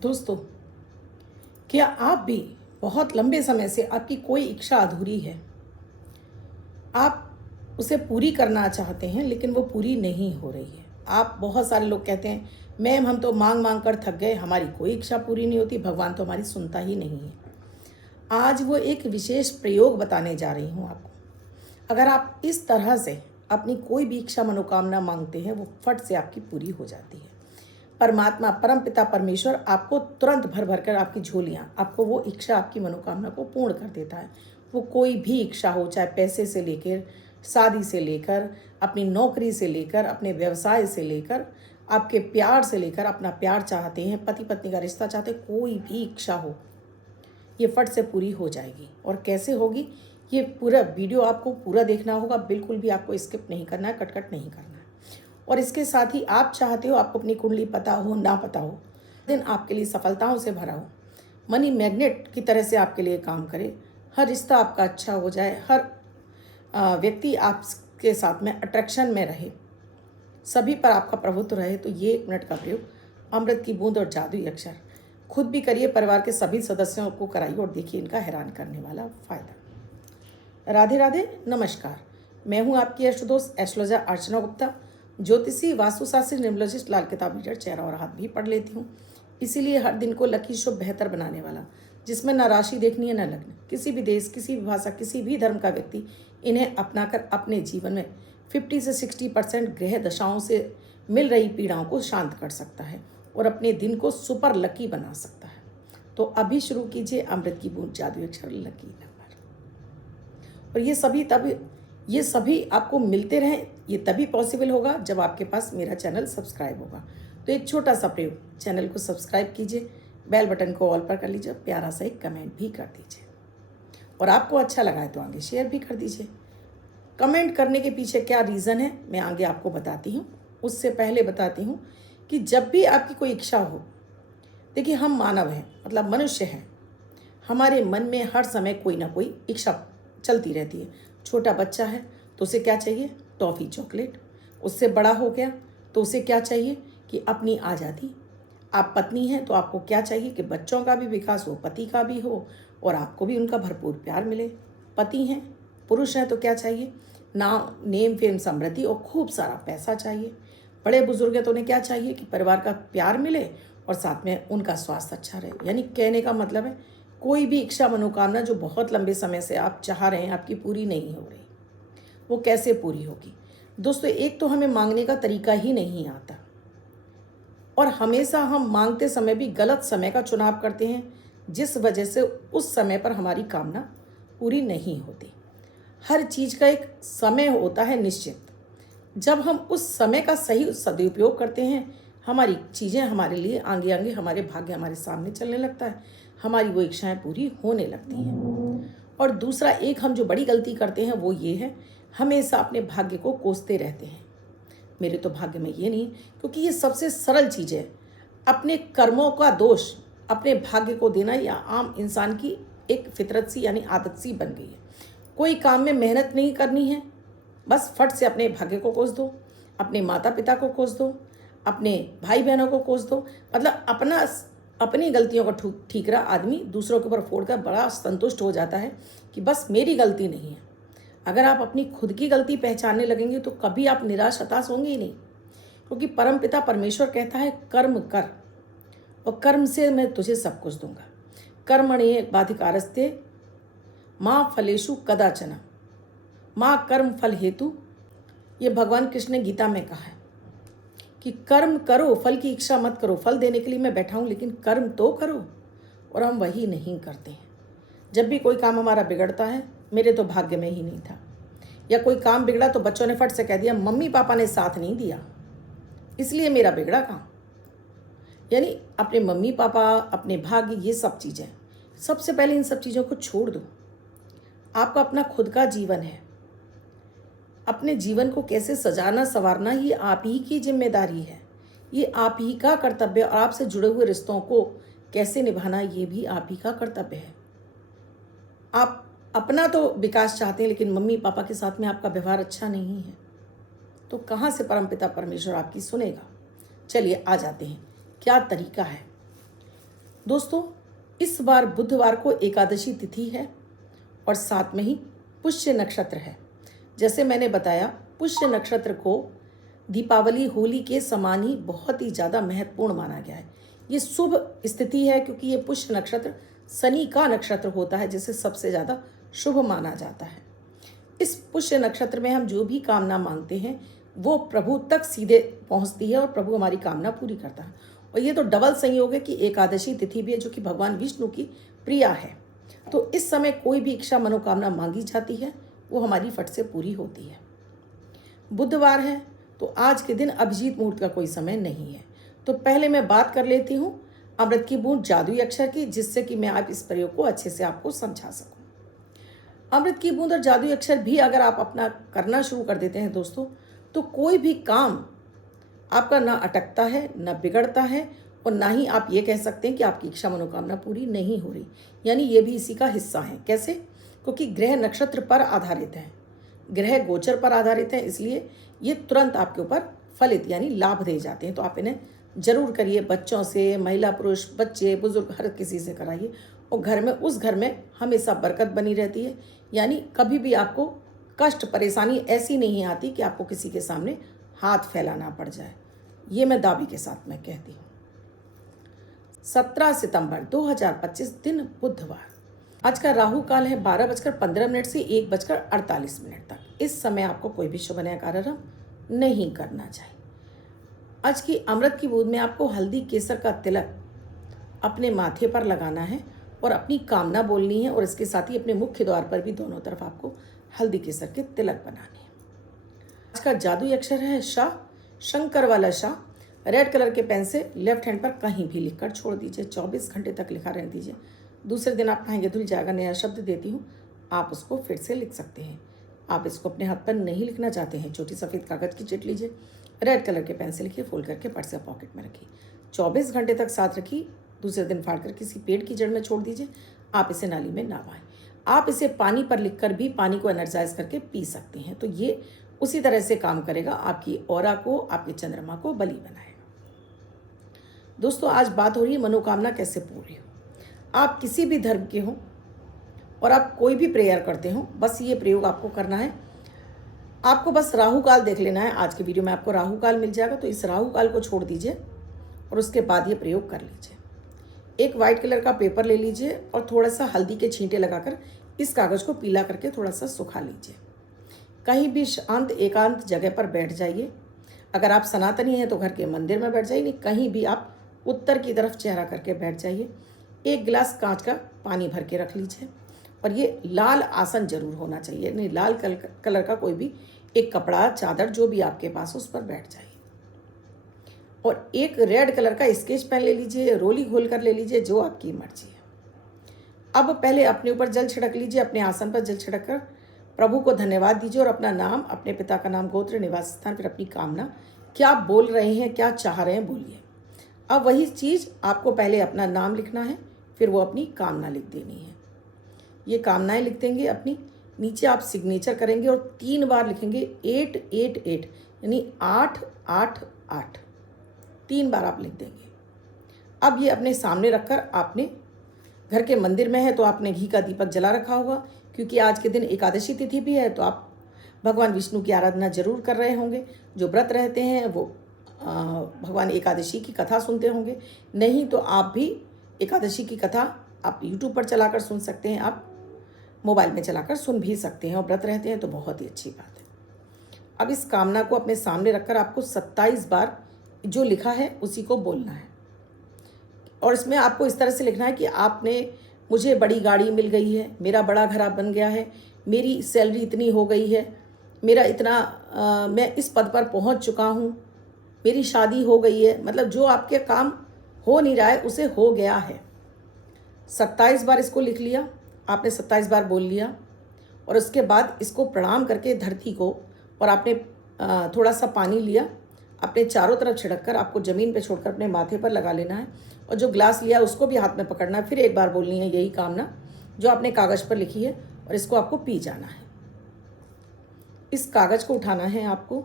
दोस्तों, क्या आप भी बहुत लंबे समय से आपकी कोई इच्छा अधूरी है? आप उसे पूरी करना चाहते हैं लेकिन वो पूरी नहीं हो रही है। आप बहुत सारे लोग कहते हैं, मैम हम तो माँग माँग कर थक गए, हमारी कोई इच्छा पूरी नहीं होती, भगवान तो हमारी सुनता ही नहीं है। आज वो एक विशेष प्रयोग बताने जा रही हूँ आपको। अगर आप इस तरह से अपनी कोई भी इच्छा मनोकामना मांगते हैं, वो फट से आपकी पूरी हो जाती है। परमात्मा परमपिता परमेश्वर आपको तुरंत भर भर कर आपकी झोलियाँ, आपको वो इच्छा, आपकी मनोकामना को पूर्ण कर देता है। वो कोई भी इच्छा हो, चाहे पैसे से लेकर, शादी से लेकर, अपनी नौकरी से लेकर, अपने व्यवसाय से लेकर, आपके प्यार से लेकर, अपना प्यार चाहते हैं, पति पत्नी का रिश्ता चाहते हैं, कोई भी इच्छा हो, ये फट से पूरी हो जाएगी। और कैसे होगी, ये पूरा वीडियो आपको पूरा देखना होगा, बिल्कुल भी आपको स्किप नहीं करना है, कट कट नहीं करना है। और इसके साथ ही आप चाहते हो आपको अपनी कुंडली पता हो ना पता हो, दिन आपके लिए सफलताओं से भरा हो, मनी मैग्नेट की तरह से आपके लिए काम करे, हर रिश्ता आपका अच्छा हो जाए, हर व्यक्ति आपके साथ में अट्रैक्शन में रहे, सभी पर आपका प्रभुत्व रहे, तो ये 1 मिनट का प्रयोग अमृत की बूंद और जादुई अक्षर खुद भी करिए, परिवार के सभी सदस्यों को कराइए और देखिए इनका हैरान करने वाला फायदा। राधे राधे, नमस्कार। मैं हूं आपकी अष्टदोष एस्ट्रोलॉजर अर्चना गुप्ता, ज्योतिषी, वास्तुशास्त्री, न्यूमरोलॉजिस्ट, लाल किताब रीडर, चेहरा और हाथ भी पढ़ लेती हूँ। इसीलिए हर दिन को लकी, शुभ, बेहतर बनाने वाला, जिसमें न राशि देखनी है न लग्न, किसी भी देश, किसी भी भाषा, किसी भी धर्म का व्यक्ति इन्हें अपनाकर अपने जीवन में 50 से 60% ग्रह दशाओं से मिल रही पीड़ाओं को शांत कर सकता है और अपने दिन को सुपर लकी बना सकता है। तो अभी शुरू कीजिए अमृत की बूंद जादुई अक्षर लकी नंबर। और ये सभी आपको मिलते रहें, ये तभी पॉसिबल होगा जब आपके पास मेरा चैनल सब्सक्राइब होगा। तो एक छोटा सा प्रयोग, चैनल को सब्सक्राइब कीजिए, बेल बटन को ऑल पर कर लीजिए, प्यारा सा एक कमेंट भी कर दीजिए, और आपको अच्छा लगा है तो आगे शेयर भी कर दीजिए। कमेंट करने के पीछे क्या रीज़न है मैं आगे आपको बताती हूँ। उससे पहले बताती हूँ कि जब भी आपकी कोई इच्छा हो, देखिए हम मानव हैं, मतलब मनुष्य हैं, हमारे मन में हर समय कोई ना कोई इच्छा चलती रहती है। छोटा बच्चा है तो उसे क्या चाहिए, टॉफ़ी, चॉकलेट। उससे बड़ा हो गया तो उसे क्या चाहिए कि अपनी आज़ादी। आप पत्नी हैं तो आपको क्या चाहिए कि बच्चों का भी विकास हो, पति का भी हो, और आपको भी उनका भरपूर प्यार मिले। पति हैं, पुरुष हैं तो क्या चाहिए, नाम, नेम, फेम, समृद्धि और खूब सारा पैसा चाहिए। बड़े बुजुर्ग हैं तो उन्हें क्या चाहिए कि परिवार का प्यार मिले और साथ में उनका स्वास्थ्य अच्छा रहे। यानी कहने का मतलब है, कोई भी इच्छा मनोकामना जो बहुत लंबे समय से आप चाह रहे हैं, आपकी पूरी नहीं हो रही, वो कैसे पूरी होगी। दोस्तों, एक तो हमें मांगने का तरीका ही नहीं आता, और हमेशा हम मांगते समय भी गलत समय का चुनाव करते हैं, जिस वजह से उस समय पर हमारी कामना पूरी नहीं होती। हर चीज़ का एक समय होता है निश्चित। जब हम उस समय का सही सदुपयोग करते हैं, हमारी चीज़ें हमारे लिए आगे आगे, हमारे भाग्य हमारे सामने चलने लगता है, हमारी वो इच्छाएं पूरी होने लगती हैं। और दूसरा एक हम जो बड़ी गलती करते हैं वो ये है, हमेशा अपने भाग्य को कोसते रहते हैं, मेरे तो भाग्य में ये नहीं, क्योंकि ये सबसे सरल चीज़ है। अपने कर्मों का दोष अपने भाग्य को देना या आम इंसान की एक फितरत सी यानी आदत सी बन गई है। कोई काम में मेहनत नहीं करनी है, बस फट से अपने भाग्य को कोस दो, अपने माता पिता को कोस दो, अपने भाई बहनों को कोस दो। मतलब अपनी गलतियों का ठीकरा आदमी दूसरों के ऊपर फोड़कर बड़ा संतुष्ट हो जाता है कि बस मेरी गलती नहीं है। अगर आप अपनी खुद की गलती पहचानने लगेंगे तो कभी आप निराश हताश होंगे ही नहीं, क्योंकि परमपिता परमेश्वर कहता है कर्म कर और कर्म से मैं तुझे सब कुछ दूंगा। कर्मणे बाधिकारस्ते माँ फलेषु कदाचन माँ कर्म फल हेतु, ये भगवान कृष्ण ने गीता में कहा है कि कर्म करो, फल की इच्छा मत करो। फल देने के लिए मैं बैठा हूँ, लेकिन कर्म तो करो, और हम वही नहीं करते हैं। जब भी कोई काम हमारा बिगड़ता है, मेरे तो भाग्य में ही नहीं था, या कोई काम बिगड़ा तो बच्चों ने फट से कह दिया मम्मी पापा ने साथ नहीं दिया, इसलिए मेरा बिगड़ा काम। यानी अपने मम्मी पापा, अपने भाग्य, ये सब चीज़ें, सबसे पहले इन सब चीज़ों को छोड़ दो। आपका अपना खुद का जीवन है, अपने जीवन को कैसे सजाना संवारना ये आप ही की जिम्मेदारी है, ये आप ही का कर्तव्य, और आपसे जुड़े हुए रिश्तों को कैसे निभाना ये भी आप ही का कर्तव्य है। आप अपना तो विकास चाहते हैं, लेकिन मम्मी पापा के साथ में आपका व्यवहार अच्छा नहीं है, तो कहाँ से परमपिता परमेश्वर आपकी सुनेगा। चलिए आ जाते हैं, क्या तरीका है। दोस्तों, इस बार बुधवार को एकादशी तिथि है और साथ में ही पुष्य नक्षत्र है। जैसे मैंने बताया, पुष्य नक्षत्र को दीपावली, होली के समान ही बहुत ही ज़्यादा महत्वपूर्ण माना गया है। ये शुभ स्थिति है क्योंकि ये पुष्य नक्षत्र शनि का नक्षत्र होता है, जिसे सबसे ज़्यादा शुभ माना जाता है। इस पुष्य नक्षत्र में हम जो भी कामना मांगते हैं वो प्रभु तक सीधे पहुंचती है और प्रभु हमारी कामना पूरी करता है। और ये तो डबल संयोग है कि एकादशी तिथि भी है, जो कि भगवान विष्णु की प्रिया है। तो इस समय कोई भी इच्छा मनोकामना मांगी जाती है वो हमारी फट से पूरी होती है। बुधवार है तो आज के दिन अभिजीत मुहूर्त का कोई समय नहीं है। तो पहले मैं बात कर लेती हूँ अमृत की बूंद जादुई अक्षर की, जिससे कि मैं आप इस प्रयोग को अच्छे से आपको समझा सकूँ। अमृत की बूंद और जादुई अक्षर भी अगर आप अपना करना शुरू कर देते हैं दोस्तों, तो कोई भी काम आपका ना अटकता है, ना बिगड़ता है, और ना ही आप ये कह सकते हैं कि आपकी इच्छा मनोकामना पूरी नहीं हो रही। यानी ये भी इसी का हिस्सा है। कैसे? क्योंकि ग्रह नक्षत्र पर आधारित है, ग्रह गोचर पर आधारित है, इसलिए ये तुरंत आपके ऊपर फलित यानी लाभ दे जाते हैं। तो आप इन्हें जरूर करिए, बच्चों से, महिला पुरुष, बच्चे बुजुर्ग, हर किसी से कराइए। और घर में, उस घर में हमेशा बरकत बनी रहती है। यानी कभी भी आपको कष्ट परेशानी ऐसी नहीं आती कि आपको किसी के सामने हाथ फैलाना पड़ जाए। ये मैं दावे के साथ मैं कहती हूँ। 17 सितंबर 2025 दिन बुधवार। आज का राहु काल है 12:15 से 1:48 तक। इस समय आपको कोई भी शुभ नया कार्यक्रम नहीं करना चाहिए। आज की अमृत की बूंद में आपको हल्दी केसर का तिलक अपने माथे पर लगाना है और अपनी कामना बोलनी है, और इसके साथ ही अपने मुख्य द्वार पर भी दोनों तरफ आपको हल्दी केसर के तिलक बनाने हैं। आज का जादुई अक्षर है शा, शंकर वाला शा। रेड कलर के पेन से लेफ्ट हैंड पर कहीं भी लिखकर छोड़ दीजिए, 24 घंटे तक लिखा रहने दीजिए। दूसरे दिन आप कहेंगे धुल जाएगा, नया शब्द देती हूँ, आप उसको फिर से लिख सकते हैं। आप इसको अपने हाथ पर नहीं लिखना चाहते हैं, छोटी सफ़ेद कागज़ की चिट लीजिए, रेड कलर के पेन से लिखिए, फोल्ड करके पर्स या पॉकेट में रखिए, 24 घंटे तक साथ रखिए। दूसरे दिन फाड़ कर किसी पेड़ की जड़ में छोड़ दीजिए। आप इसे नाली में ना बहाएं। आप इसे पानी पर लिखकर भी पानी को एनर्जाइज करके पी सकते हैं। तो ये उसी तरह से काम करेगा, आपकी ऑरा को, आपके चंद्रमा को बली बनाएगा। दोस्तों, आज बात हो रही है मनोकामना कैसे पूरी हो। आप किसी भी धर्म के हो और आप कोई भी प्रेयर करते हो, बस ये प्रयोग आपको करना है। आपको बस राहु काल देख लेना है। आज के वीडियो में आपको राहु काल मिल जाएगा, तो इस राहु काल को छोड़ दीजिए और उसके बाद ये प्रयोग कर लीजिए। एक वाइट कलर का पेपर ले लीजिए और थोड़ा सा हल्दी के छींटे लगाकर इस कागज़ को पीला करके थोड़ा सा सुखा लीजिए। कहीं भी शांत एकांत जगह पर बैठ जाइए। अगर आप सनातनी हैं तो घर के मंदिर में बैठ जाइए, नहीं कहीं भी आप उत्तर की तरफ चेहरा करके बैठ जाइए। एक गिलास कांच का पानी भर के रख लीजिए और ये लाल आसन जरूर होना चाहिए, नहीं लाल कलर का कोई भी एक कपड़ा, चादर, जो भी आपके पास उस पर बैठ जाइए। और एक रेड कलर का स्केच पेन ले लीजिए, रोली घोल कर ले लीजिए, जो आपकी मर्जी है। अब पहले अपने ऊपर जल छिड़क लीजिए, अपने आसन पर जल छिड़क कर प्रभु को धन्यवाद दीजिए और अपना नाम, अपने पिता का नाम, गोत्र, निवास स्थान, फिर अपनी कामना, क्या बोल रहे हैं, क्या चाह रहे हैं, बोलिए। अब वही चीज़ आपको पहले अपना नाम लिखना है, फिर वो अपनी कामना लिख देनी है। ये कामनाएं लिख देंगे अपनी, नीचे आप सिग्नेचर करेंगे और 3 बार लिखेंगे 888, यानी 888, 3 बार आप लिख देंगे। अब ये अपने सामने रखकर, आपने घर के मंदिर में है तो आपने घी का दीपक जला रखा होगा, क्योंकि आज के दिन एकादशी तिथि भी है, तो आप भगवान विष्णु की आराधना जरूर कर रहे होंगे। जो व्रत रहते हैं वो भगवान एकादशी की कथा सुनते होंगे। नहीं तो आप भी एकादशी की कथा आप YouTube पर चलाकर सुन सकते हैं, आप मोबाइल में चलाकर सुन भी सकते हैं, और व्रत रहते हैं तो बहुत ही अच्छी बात है। अब इस कामना को अपने सामने रखकर आपको 27 बार जो लिखा है उसी को बोलना है। और इसमें आपको इस तरह से लिखना है कि आपने, मुझे बड़ी गाड़ी मिल गई है, मेरा बड़ा घर बन गया है, मेरी सैलरी इतनी हो गई है, मेरा इतना मैं इस पद पर पहुंच चुका हूं, मेरी शादी हो गई है। मतलब जो आपके काम हो नहीं रहा है उसे हो गया है। 27 बार इसको लिख लिया आपने, 27 बार बोल लिया, और उसके बाद इसको प्रणाम करके धरती को, और आपने थोड़ा सा पानी लिया, अपने चारों तरफ छिड़क कर आपको ज़मीन पे छोड़कर अपने माथे पर लगा लेना है, और जो ग्लास लिया उसको भी हाथ में पकड़ना है। फिर एक बार बोलनी है यही कामना जो आपने कागज़ पर लिखी है, और इसको आपको पी जाना है। इस कागज़ को उठाना है आपको,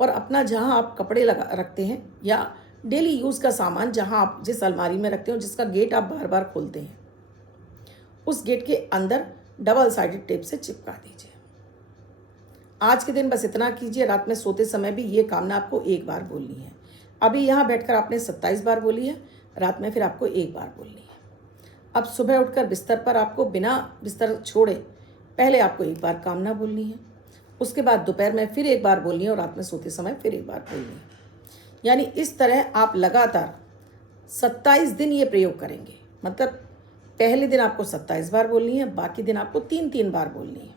और अपना जहाँ आप कपड़े लगा रखते हैं या डेली यूज़ का सामान जहाँ आप जिस अलमारी में रखते हो, जिसका गेट आप बार बार खोलते हैं, उस गेट के अंदर डबल साइडेड टेप से चिपका दीजिए। आज के दिन बस इतना कीजिए। रात में सोते समय भी ये कामना आपको एक बार बोलनी है। अभी यहाँ बैठकर आपने 27 बार बोली है, रात में फिर आपको एक बार बोलनी है। अब सुबह उठकर बिस्तर पर आपको बिना बिस्तर छोड़े पहले आपको एक बार कामना बोलनी है, उसके बाद दोपहर में फिर एक बार बोलनी है और रात में सोते समय फिर एक बार बोलनी है। यानी इस तरह आप लगातार 27 दिन ये प्रयोग करेंगे। मतलब पहले दिन आपको 27 बार बोलनी है, बाकी दिन आपको 3-3 बार बोलनी है।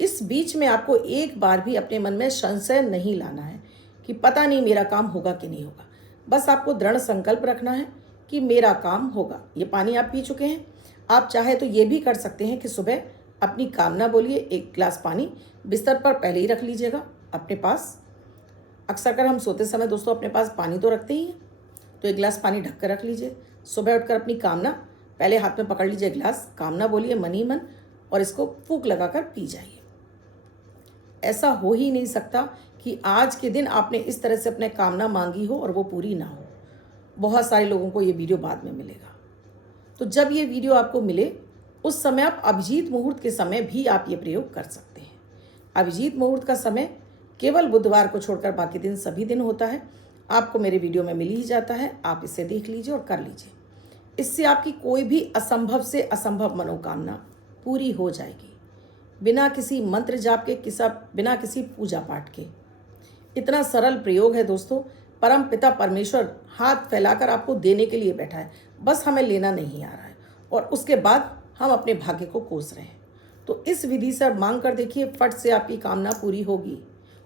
इस बीच में आपको एक बार भी अपने मन में संशय नहीं लाना है कि पता नहीं मेरा काम होगा कि नहीं होगा। बस आपको दृढ़ संकल्प रखना है कि मेरा काम होगा। ये पानी आप पी चुके हैं। आप चाहे तो ये भी कर सकते हैं कि सुबह अपनी कामना बोलिए, 1 गिलास पानी बिस्तर पर पहले ही रख लीजिएगा अपने पास। अक्सर कर हम सोते समय दोस्तों अपने पास पानी तो रखते ही हैं, तो 1 गिलास पानी ढक कर रख लीजिए। सुबह उठकर अपनी कामना पहले हाथ में पकड़ लीजिए, गिलास कामना बोलिए मन ही मन, और इसको फूंक लगाकर पी जाइए। ऐसा हो ही नहीं सकता कि आज के दिन आपने इस तरह से अपने कामना मांगी हो और वो पूरी ना हो। बहुत सारे लोगों को ये वीडियो बाद में मिलेगा। तो जब ये वीडियो आपको मिले उस समय आप अभिजीत मुहूर्त के समय भी आप ये प्रयोग कर सकते हैं। अभिजीत मुहूर्त का समय केवल बुधवार को छोड़कर बाकी दिन सभी दिन होता है। आपको मेरे वीडियो में मिल ही जाता है, आप इसे देख लीजिए और कर लीजिए। इससे आपकी कोई भी असंभव से असंभव मनोकामना पूरी हो जाएगी, बिना किसी मंत्र जाप के, बिना किसी पूजा पाठ के। इतना सरल प्रयोग है दोस्तों। परम पिता परमेश्वर हाथ फैलाकर आपको देने के लिए बैठा है, बस हमें लेना नहीं आ रहा है, और उसके बाद हम अपने भाग्य को कोस रहे हैं। तो इस विधि से मांग कर देखिए, फट से आपकी कामना पूरी होगी।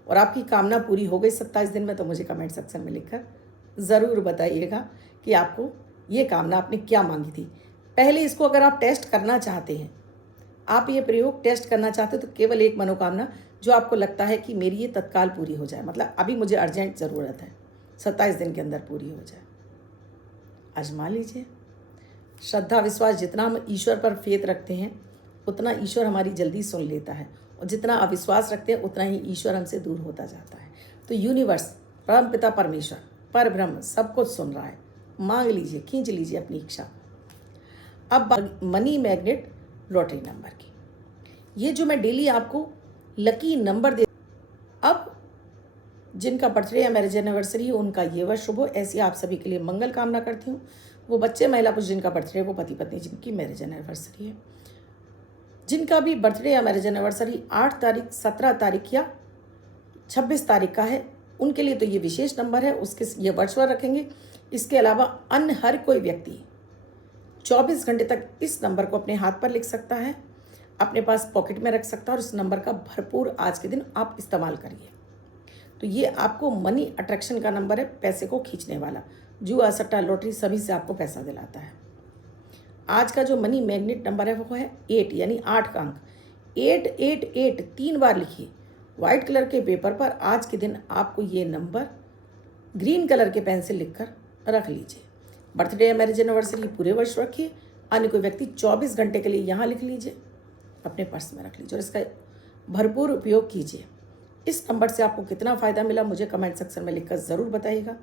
और आपकी कामना पूरी हो गई 27 दिन में, तो मुझे कमेंट सेक्शन में लिखकर ज़रूर बताइएगा कि आपको ये कामना आपने क्या मांगी थी। पहले इसको अगर आप टेस्ट करना चाहते हैं, आप ये प्रयोग टेस्ट करना चाहते हो, तो केवल एक मनोकामना जो आपको लगता है कि मेरी ये तत्काल पूरी हो जाए, मतलब अभी मुझे अर्जेंट ज़रूरत है, 27 दिन के अंदर पूरी हो जाए, आजमा लीजिए। श्रद्धा विश्वास जितना हम ईश्वर पर फेथ रखते हैं उतना ईश्वर हमारी जल्दी सुन लेता है, और जितना अविश्वास रखते हैं उतना ही ईश्वर हमसे दूर होता जाता है। तो यूनिवर्स, परम पिता परमेश्वर, पर ब्रह्म सब कुछ सुन रहा है। मांग लीजिए, खींच लीजिए अपनी इच्छा। अब मनी मैग्नेट लॉटरी नंबर की, ये जो मैं डेली आपको लकी नंबर दे, अब जिनका बर्थडे या मैरिज एनिवर्सरी है उनका ये वर्ष शुभ हो, ऐसी आप सभी के लिए मंगल कामना करती हूँ। वो बच्चे महिला पुरुष जिनका बर्थडे है, वो पति पत्नी जिनकी मैरिज एनिवर्सरी है, जिनका भी बर्थडे या मैरिज एनिवर्सरी 8 तारीख, 17 तारीख या 26 तारीख का है, उनके लिए तो ये विशेष नंबर है, उसके ये वर्चुअल रखेंगे। इसके अलावा अन्य हर कोई व्यक्ति 24 घंटे तक इस नंबर को अपने हाथ पर लिख सकता है, अपने पास पॉकेट में रख सकता है, और इस नंबर का भरपूर आज के दिन आप इस्तेमाल करिए। तो ये आपको मनी अट्रैक्शन का नंबर है, पैसे को खींचने वाला। जुआ, सट्टा, लॉटरी सभी से आपको पैसा दिलाता है। आज का जो मनी मैग्नेट नंबर है वो है 8, यानी 8 का अंक। 888 3 बार लिखिए वाइट कलर के पेपर पर। आज के दिन आपको ये नंबर ग्रीन कलर के पेन से लिखकर रख लीजिए। बर्थडे या मैरिज एनिवर्सरी पूरे वर्ष रखिए। अन्य कोई व्यक्ति 24 घंटे के लिए यहाँ लिख लीजिए, अपने पर्स में रख लीजिए, और इसका भरपूर उपयोग कीजिए। इस नंबर से आपको कितना फ़ायदा मिला मुझे कमेंट सेक्शन में लिखकर ज़रूर बताइएगा।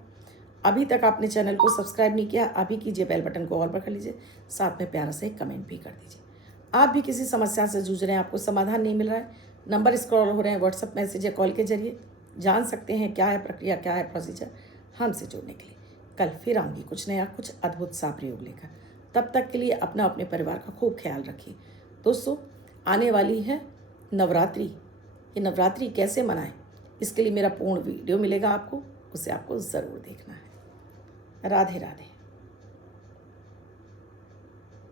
अभी तक आपने चैनल को सब्सक्राइब नहीं किया, अभी कीजिए, बेल बटन को ऑल पर कर लीजिए, साथ में प्यारा से एक कमेंट भी कर दीजिए। आप भी किसी समस्या से जूझ रहे हैं, आपको समाधान नहीं मिल रहा है, नंबर स्क्रॉल हो रहे हैं, व्हाट्सएप मैसेज या कॉल के जरिए जान सकते हैं क्या है प्रक्रिया, क्या है प्रोसीजर हमसे जुड़ने के लिए। कल फिर आऊँगी कुछ नया, कुछ अद्भुत सा प्रयोग लेकर। तब तक के लिए अपना अपने परिवार का खूब ख्याल रखिए। दोस्तों, आने वाली है नवरात्रि। ये नवरात्रि कैसे मनाएं, इसके लिए मेरा पूर्ण वीडियो मिलेगा आपको, उसे आपको ज़रूर देखना है। राधे राधे।